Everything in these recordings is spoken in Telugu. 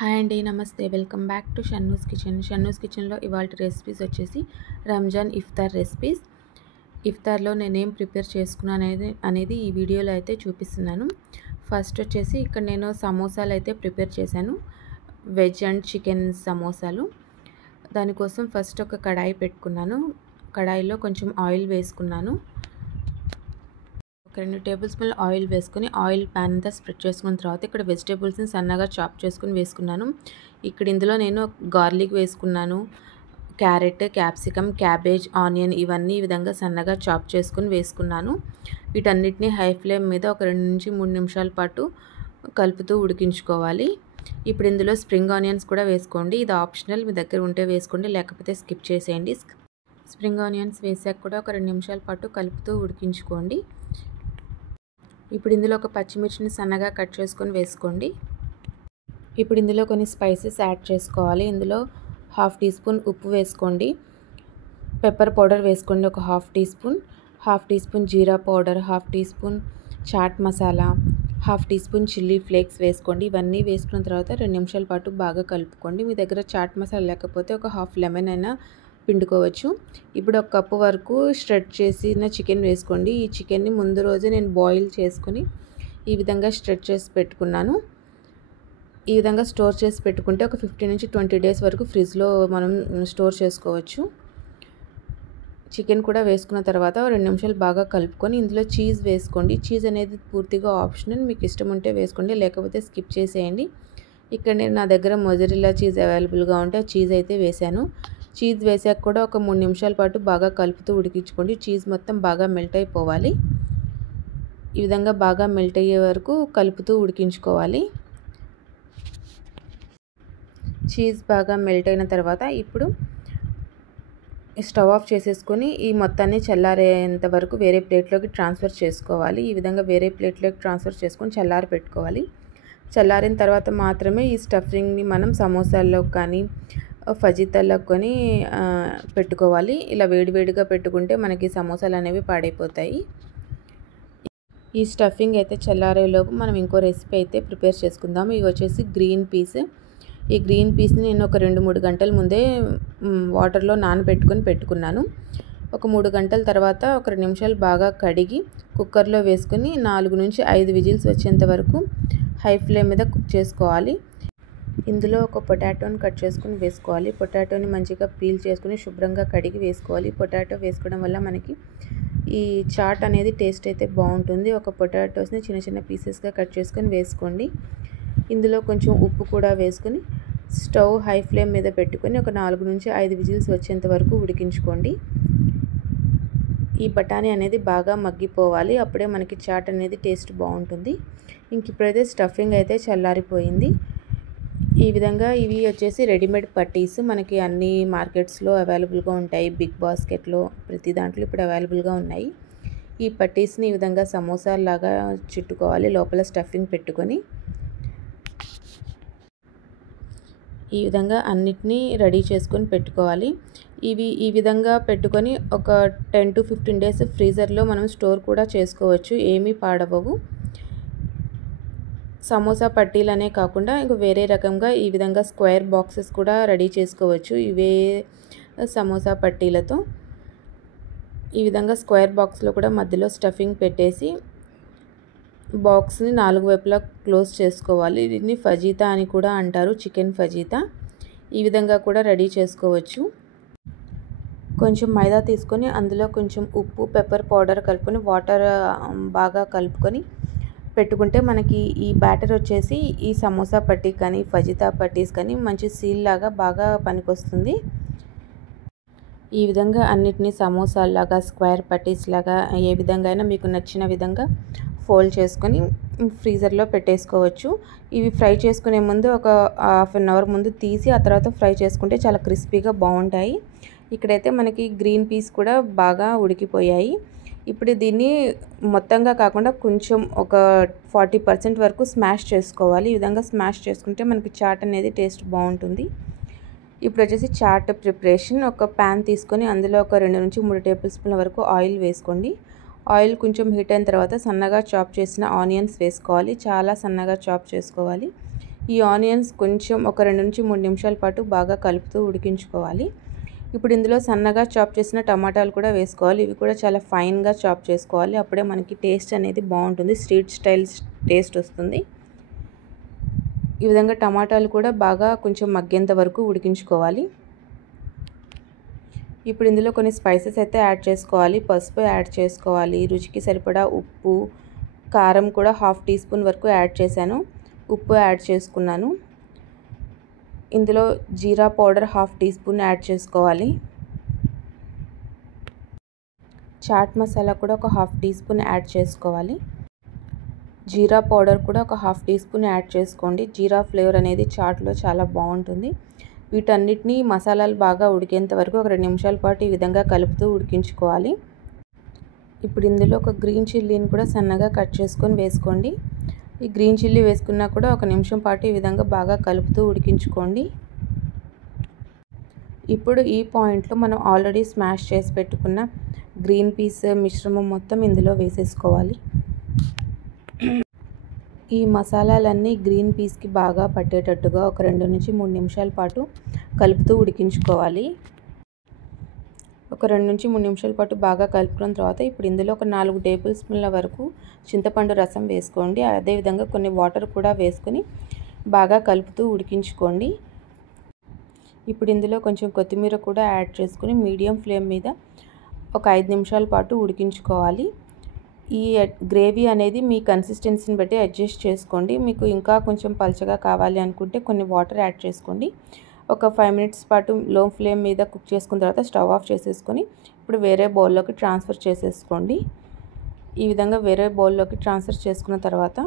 హాయ్ అండి, నమస్తే. Welcome back to Shannu's kitchen. Shannu's కిచెన్లో ఇవాళ రెసిపీస్ వచ్చేసి రంజాన్ ఇఫ్తార్ రెసిపీస్. ఇఫ్తార్లో నేనేం ప్రిపేర్ చేసుకున్నాను అనేది ఈ వీడియోలో అయితే చూపిస్తున్నాను. ఫస్ట్ వచ్చేసి ఇక్కడ నేను సమోసాలు అయితే ప్రిపేర్ చేశాను, వెజ్ అండ్ చికెన్ సమోసాలు. దానికోసం ఫస్ట్ ఒక కడాయి పెట్టుకున్నాను. కడాయిలో కొంచెం ఆయిల్ వేసుకున్నాను. ఒక 2 టేబుల్ స్పూన్ల ఆయిల్ వేసుకొని ఆయిల్ ప్యాన్ అంతా స్ప్రెడ్ చేసుకున్న తర్వాత ఇక్కడ వెజిటేబుల్స్ని సన్నగా చాప్ చేసుకుని వేసుకున్నాను. ఇక్కడ ఇందులో నేను గార్లిక్ వేసుకున్నాను, క్యారెట్, క్యాప్సికమ్, క్యాబేజ్, ఆనియన్ ఇవన్నీ ఈ విధంగా సన్నగా చాప్ చేసుకుని వేసుకున్నాను. వీటన్నిటిని హై ఫ్లేమ్ మీద ఒక 2 నుంచి 3 నిమిషాల పాటు కలుపుతూ ఉడికించుకోవాలి. ఇప్పుడు ఇందులో స్ప్రింగ్ ఆనియన్స్ కూడా వేసుకోండి. ఇది ఆప్షనల్, మీ దగ్గర ఉంటే వేసుకోండి, లేకపోతే స్కిప్ చేసేయండి. స్ప్రింగ్ ఆనియన్స్ వేసాక కూడా ఒక 2 నిమిషాల పాటు కలుపుతూ ఉడికించుకోండి. ఇప్పుడు ఇందులో ఒక పచ్చిమిర్చిని సన్నగా కట్ చేసుకొని వేసుకోండి. ఇప్పుడు ఇందులో కొన్ని స్పైసెస్ యాడ్ చేసుకోవాలి. ఇందులో 1/2 టీ స్పూన్ ఉప్పు వేసుకోండి, పెప్పర్ పౌడర్ వేసుకోండి ఒక 1/2 టీ స్పూన్, 1/2 టీ స్పూన్ జీరా powder, 1/2 teaspoon chaat masala, 1/2 teaspoon chilli flakes వేసుకోండి. ఇవన్నీ వేసుకున్న తర్వాత 2 నిమిషాల పాటు బాగా కలుపుకోండి. మీ దగ్గర చాట్ మసాలా లేకపోతే ఒక 1/2 లెమన్ అయినా పిండుకోవచ్చు. ఇప్పుడు 1 కప్పు వరకు షెడ్ చేసిన చికెన్ వేసుకోండి. ఈ చికెన్ని ముందు రోజే నేను బాయిల్ చేసుకుని ఈ విధంగా షెడ్ చేసి పెట్టుకున్నాను. ఈ విధంగా స్టోర్ చేసి పెట్టుకుంటే ఒక 15 నుంచి 20 డేస్ వరకు ఫ్రిడ్జ్లో మనం స్టోర్ చేసుకోవచ్చు. చికెన్ కూడా వేసుకున్న తర్వాత 2 నిమిషాలు బాగా కలుపుకొని ఇందులో చీజ్ వేసుకోండి. చీజ్ అనేది పూర్తిగా ఆప్షనల్, మీకు ఇష్టం ఉంటే వేసుకోండి, లేకపోతే స్కిప్ చేసేయండి. ఇక్కడ నేను నా దగ్గర మొజరెల్లా చీజ్ అవైలబుల్గా ఉంటే చీజ్ అయితే వేశాను. చీజ్ వేసాక కూడా ఒక 3 నిమిషాల పాటు బాగా కలుపుతూ ఉడికించుకోండి. చీజ్ మొత్తం బాగా మెల్ట్ అయిపోవాలి. ఈ విధంగా బాగా మెల్ట్ అయ్యే వరకు కలుపుతూ ఉడికించుకోవాలి. చీజ్ బాగా మెల్ట్ అయిన తర్వాత ఇప్పుడు స్టవ్ ఆఫ్ చేసేసుకొని ఈ మొత్తాన్ని చల్లారేంత వరకు వేరే ప్లేట్లోకి ట్రాన్స్ఫర్ చేసుకోవాలి. ఈ విధంగా వేరే ప్లేట్లోకి ట్రాన్స్ఫర్ చేసుకొని చల్లారి పెట్టుకోవాలి. చల్లారిన తర్వాత మాత్రమే ఈ స్టఫింగ్ని మనం సమోసాల్లో కానీ ఫజీతాల్లో కొని పెట్టుకోవాలి. ఇలా వేడివేడిగా పెట్టుకుంటే మనకి సమోసాలు అనేవి పాడైపోతాయి. ఈ స్టఫింగ్ అయితే చల్లారేలోపు మనం ఇంకో రెసిపీ అయితే ప్రిపేర్ చేసుకుందాం. ఇవి వచ్చేసి గ్రీన్ పీస్. ఈ గ్రీన్ పీస్ని నేను ఒక 2-3 గంటల ముందే వాటర్లో నానబెట్టుకొని పెట్టుకున్నాను. ఒక 3 గంటల తర్వాత ఒక 2 నిమిషాలు బాగా కడిగి కుక్కర్లో వేసుకొని 4 నుంచి 5 విజిల్స్ వచ్చేంత వరకు హై ఫ్లేమ్ మీద కుక్ చేసుకోవాలి. ఇందులో ఒక పొటాటోని కట్ చేసుకుని వేసుకోవాలి. పొటాటోని మంచిగా పీల్ చేసుకుని శుభ్రంగా కడిగి వేసుకోవాలి. పొటాటో వేసుకోవడం వల్ల మనకి ఈ చాట్ అనేది టేస్ట్ అయితే బాగుంటుంది. ఒక పొటాటోస్ని చిన్న చిన్న పీసెస్గా కట్ చేసుకొని వేసుకోండి. ఇందులో కొంచెం ఉప్పు కూడా వేసుకొని స్టవ్ హై ఫ్లేమ్ మీద పెట్టుకొని ఒక 4 నుంచి 5 విజిల్స్ వచ్చేంత వరకు ఉడికించుకోండి. ఈ బఠానీ అనేది బాగా మగ్గిపోవాలి, అప్పుడే మనకి చాట్ అనేది టేస్ట్ బాగుంటుంది. ఇంక ఇప్పుడైతే స్టఫింగ్ అయితే చల్లారిపోయింది. ఈ విధంగా ఇవి వచ్చేసి రెడీమేడ్ పట్టీస్ మనకి అన్ని మార్కెట్స్లో అవైలబుల్గా ఉంటాయి. బిగ్ బాస్కెట్లో ప్రతి దాంట్లో ఇప్పుడు అవైలబుల్గా ఉన్నాయి. ఈ పట్టీస్ని ఈ విధంగా సమోసాలాగా చుట్టుకోవాలి, లోపల స్టఫింగ్ పెట్టుకొని. ఈ విధంగా అన్నిటినీ రెడీ చేసుకొని పెట్టుకోవాలి. ఇవి ఈ విధంగా పెట్టుకొని ఒక 10 to 15 డేస్ ఫ్రీజర్లో మనం స్టోర్ కూడా చేసుకోవచ్చు, ఏమీ పాడవవు. సమోసా పట్టీలనే కాకుండా ఇంక వేరే రకంగా ఈ విధంగా స్క్వేర్ బాక్సెస్ కూడా రెడీ చేసుకోవచ్చు ఇవే సమోసా పట్టీలతో. ఈ విధంగా స్క్వేర్ బాక్స్లో కూడా మధ్యలో స్టఫింగ్ పెట్టేసి బాక్స్ని 4 వైపులా క్లోజ్ చేసుకోవాలి. దీన్ని ఫజీతా అని కూడా అంటారు, చికెన్ ఫజీతా. ఈ విధంగా కూడా రెడీ చేసుకోవచ్చు. కొంచెం మైదా తీసుకొని అందులో కొంచెం ఉప్పు, పెప్పర్ పౌడర్ కలుపుకొని వాటర్ బాగా కలుపుకొని పెట్టుకుంటే మనకి ఈ బ్యాటర్ వచ్చేసి ఈ సమోసా పట్టీ కానీ ఫజీతా పట్టీస్ కానీ మంచి సీల్ లాగా బాగా పనికొస్తుంది. ఈ విధంగా అన్నిటినీ సమోసాలాగా స్క్వేర్ పట్టీస్ లాగా ఏ విధంగా అయినా మీకు నచ్చిన విధంగా ఫోల్డ్ చేసుకొని ఫ్రీజర్లో పెట్టేసుకోవచ్చు. ఇవి ఫ్రై చేసుకునే ముందు ఒక 1/2 అవర్ ముందు తీసి ఆ తర్వాత ఫ్రై చేసుకుంటే చాలా క్రిస్పీగా బాగుంటాయి. ఇక్కడైతే మనకి గ్రీన్ పీస్ కూడా బాగా ఉడికిపోయాయి. ఇప్పుడు దీన్ని మొత్తంగా కాకుండా కొంచెం ఒక 40% వరకు స్మాష్ చేసుకోవాలి. ఈ విధంగా స్మాష్ చేసుకుంటే మనకి చాట్ అనేది టేస్ట్ బాగుంటుంది. ఇప్పుడు వచ్చేసి చాట్ ప్రిపరేషన్. ఒక ప్యాన్ తీసుకొని అందులో ఒక 2 నుంచి 3 టేబుల్ స్పూన్ల వరకు ఆయిల్ వేసుకోండి. ఆయిల్ కొంచెం హీట్ అయిన తర్వాత సన్నగా చాప్ చేసిన ఆనియన్స్ వేసుకోవాలి. చాలా సన్నగా చాప్ చేసుకోవాలి. ఈ ఆనియన్స్ కొంచెం ఒక 2 నుంచి 3 నిమిషాల పాటు బాగా కలుపుతూ ఉడికించుకోవాలి. ఇప్పుడు ఇందులో సన్నగా చాప్ చేసిన టమాటాలు కూడా వేసుకోవాలి. ఇవి కూడా చాలా ఫైన్గా చాప్ చేసుకోవాలి. అప్పుడే మనకి టేస్ట్ అనేది బాగుంటుంది, స్ట్రీట్ స్టైల్ టేస్ట్ వస్తుంది. ఈ విధంగా టమాటాలు కూడా బాగా కొంచెం మగ్గేంత వరకు ఉడికించుకోవాలి. ఇప్పుడు ఇందులో కొన్ని స్పైసెస్ అయితే యాడ్ చేసుకోవాలి. పసుపు యాడ్ చేసుకోవాలి, రుచికి సరిపడా ఉప్పు, కారం కూడా 1/2 టీ స్పూన్ వరకు యాడ్ చేశాను. ఉప్పు యాడ్ చేసుకున్నాను. ఇందులో జీరా పౌడర్ 1/2 టీ స్పూన్ యాడ్ చేసుకోవాలి. చాట్ మసాలా కూడా ఒక 1/2 టీ స్పూన్ యాడ్ చేసుకోవాలి. జీరా పౌడర్ కూడా ఒక 1/2 టీ స్పూన్ యాడ్ చేసుకోండి. జీరా ఫ్లేవర్ అనేది చాట్లో చాలా బాగుంటుంది. వీటన్నిటిని మసాలాలు బాగా ఉడికేంత వరకు ఒక 2 నిమిషాల పాటు ఈ విధంగా కలుపుతూ ఉడికించుకోవాలి. ఇప్పుడు ఇందులో ఒక గ్రీన్ చిల్లీని కూడా సన్నగా కట్ చేసుకొని వేసుకోండి. ఈ గ్రీన్ చిల్లీ వేసుకున్నా కూడా 1 నిమిషం పాటు ఈ విధంగా బాగా కలుపుతూ ఉడికించుకోండి. ఇప్పుడు ఈ పాయింట్లో మనం ఆల్రెడీ స్మాష్ చేసి పెట్టుకున్న గ్రీన్ పీస్ మిశ్రమం మొత్తం ఇందులో వేసేసుకోవాలి. ఈ మసాలాలన్నీ గ్రీన్ పీస్కి బాగా పట్టేటట్టుగా ఒక 2 నుంచి 3 నిమిషాల పాటు కలుపుతూ ఉడికించుకోవాలి. ఒక 2 నుంచి 3 నిమిషాల పాటు బాగా కలుపుకున్న తర్వాత ఇప్పుడు ఇందులో ఒక 4 టేబుల్ స్పూన్ల వరకు చింతపండు రసం వేసుకోండి. అదేవిధంగా కొన్ని వాటర్ కూడా వేసుకొని బాగా కలుపుతూ ఉడికించుకోండి. ఇప్పుడు ఇందులో కొంచెం కొత్తిమీర కూడా యాడ్ చేసుకుని మీడియం ఫ్లేమ్ మీద ఒక 5 నిమిషాల పాటు ఉడికించుకోవాలి. ఈ గ్రేవీ అనేది మీ కన్సిస్టెన్సీని బట్టి అడ్జస్ట్ చేసుకోండి. మీకు ఇంకా కొంచెం పలచగా కావాలి అనుకుంటే కొన్ని వాటర్ యాడ్ చేసుకోండి. ఒక 5 మినిట్స్ పాటు లో ఫ్లేమ్ మీద కుక్ చేసుకున్న తర్వాత స్టవ్ ఆఫ్ చేసేసుకొని ఇప్పుడు వేరే బౌల్లోకి ట్రాన్స్ఫర్ చేసేసుకోండి. ఈ విధంగా వేరే బౌల్లోకి ట్రాన్స్ఫర్ చేసుకున్న తర్వాత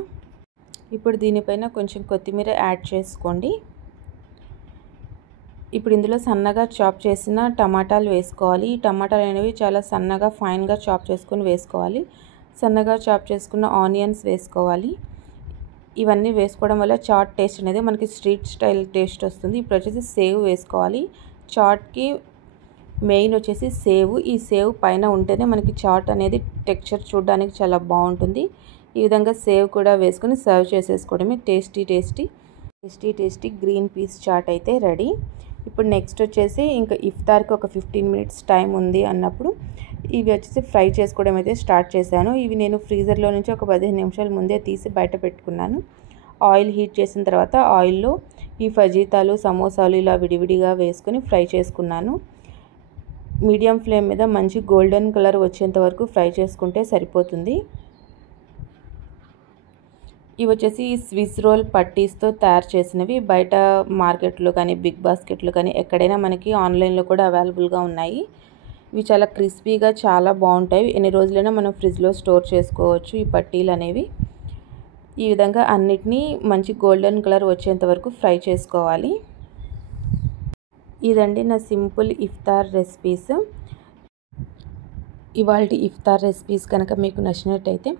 ఇప్పుడు దీనిపైన కొంచెం కొత్తిమీర యాడ్ చేసుకోండి. ఇప్పుడు ఇందులో సన్నగా చాప్ చేసిన టమాటాలు వేసుకోవాలి. ఈ టమాటాలు అనేవి చాలా సన్నగా ఫైన్గా చాప్ చేసుకొని వేసుకోవాలి. సన్నగా చాప్ చేసుకున్న ఆనియన్స్ వేసుకోవాలి. ఇవన్నీ వేసుకోవడం వల్ల చాట్ టేస్ట్ అనేది మనకి స్ట్రీట్ స్టైల్ టేస్ట్ వస్తుంది. ఇప్పుడు వచ్చేసి సేవ్ వేసుకోవాలి. చాట్కి మెయిన్ వచ్చేసి సేవ్. ఈ సేవ్ పైన ఉంటేనే మనకి చాట్ అనేది టెక్స్చర్ చూడడానికి చాలా బాగుంటుంది. ఈ విధంగా సేవ్ కూడా వేసుకొని సర్వ్ చేసేసుకోవడమే. టేస్టీ గ్రీన్ పీస్ చాట్ అయితే రెడీ. ఇప్పుడు నెక్స్ట్ వచ్చేసి ఇంకా ఇఫ్తార్కి ఒక 15 మినిట్స్ టైం ఉంది అన్నప్పుడు ఇవి వచ్చేసి ఫ్రై చేసుకోవడం అయితే స్టార్ట్ చేశాను. ఇవి నేను ఫ్రీజర్లో నుంచి ఒక 15 నిమిషాల ముందే తీసి బయట పెట్టుకున్నాను. ఆయిల్ హీట్ చేసిన తర్వాత ఆయిల్లో ఈ ఫజీతాలు, సమోసాలు ఇలా విడివిడిగా వేసుకొని ఫ్రై చేసుకున్నాను. మీడియం ఫ్లేమ్ మీద మంచి గోల్డెన్ కలర్ వచ్చేంత వరకు ఫ్రై చేసుకుంటే సరిపోతుంది. ఇవి వచ్చేసి స్విస్ రోల్ పట్టీస్తో తయారు చేసినవి. బయట మార్కెట్లో కానీ బిగ్ బాస్కెట్లో కానీ ఎక్కడైనా మనకి ఆన్లైన్లో కూడా అవైలబుల్గా ఉన్నాయి. ఇవి చాలా క్రిస్పీగా చాలా బాగుంటాయి. ఎన్ని రోజులైనా మనం ఫ్రిడ్జ్లో స్టోర్ చేసుకోవచ్చు ఈ పట్టీలు అనేవి. ఈ విధంగా అన్నిటినీ మంచి గోల్డెన్ కలర్ వచ్చేంత వరకు ఫ్రై చేసుకోవాలి. ఇదండి నా సింపుల్ ఇఫ్తార్ రెసిపీస్. ఇవాల్టి ఇఫ్తార్ రెసిపీస్ కనుక మీకు నచ్చినట్టయితే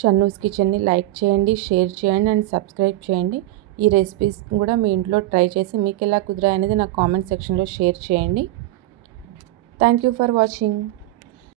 షన్నూస్ కిచెన్ని లైక్ చేయండి, షేర్ చేయండి అండ్ సబ్స్క్రైబ్ చేయండి. ఈ రెసిపీస్ కూడా మీ ఇంట్లో ట్రై చేసి మీకు ఎలా కుదిరాయి అనేది నాకు కామెంట్ సెక్షన్లో షేర్ చేయండి. Thank you for watching.